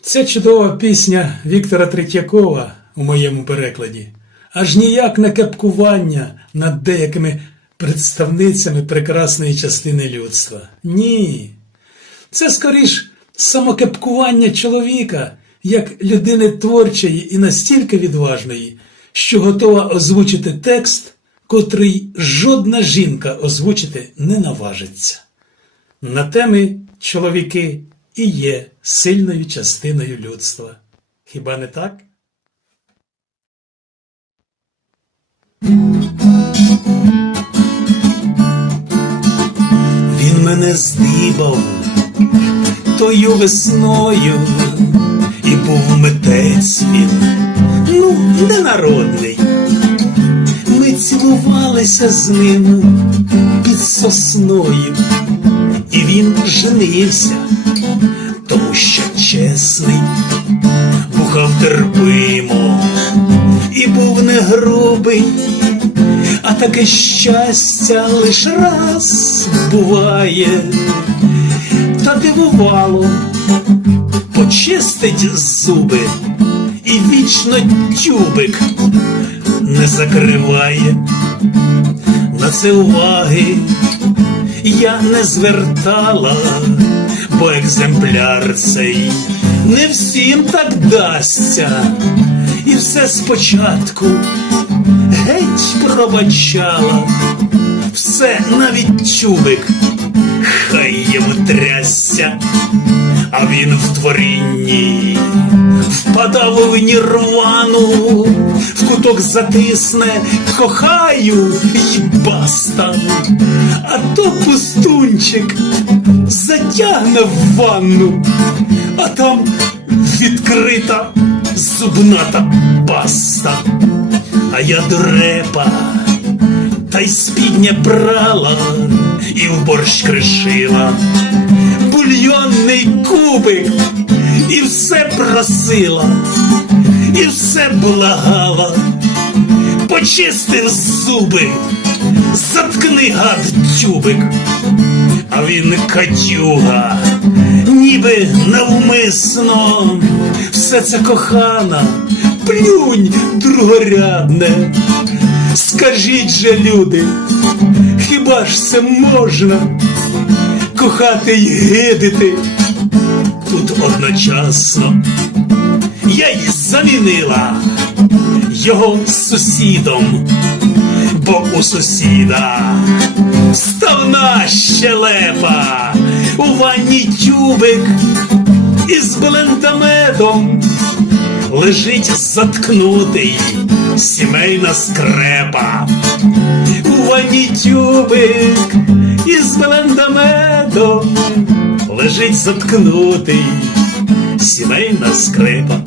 Це чудова пісня Віктора Третьякова у моєму перекладі. Аж ніяк не кепкування над деякими представницями прекрасної частини людства. Ні. Це скоріш самокепкування чоловіка, як людини творчої і настільки відважної, що готова озвучити текст, котрий жодна жінка озвучити не наважиться. На теми чоловіки і є сильною частиною людства. Хіба не так? Він мене здибав тою весною, і був митець він, ну, ненародний. Ми цілувалися з ним під сосною, і він женився, тому що чесний, бухав терпимо і був не грубий. А таке щастя лиш раз буває, та дивувало, почистить зуби вічно тюбик не закриває. На це уваги я не звертала, бо екземпляр цей не всім так дасться, і все спочатку геть пробачала, все навіть чубик, хай йому трясся, а він в творінні впадав у нірвану, в куток затисне, кохаю й баста, а то пустунчик затягне в ванну, а там відкрита зубната паста. А я дурепа, та й спідня брала і в борщ кришила, бульйонний кубик, і все просила, і все благала, почистив зуби, заткни гад тюбик, а він катюга, ніби навмисно, все це кохана плюнь другорядне. Скажіть же, люди, хіба ж це можна кохати й гидити тут одночасно? Я й замінила його сусідом, бо у сусіда вставна щелепа, у ванні тюбик із блендамедом лежить заткнутий сімейна скрепа, у ванні тюбик із блендамедом лежить заткнутий сімейна скрепа.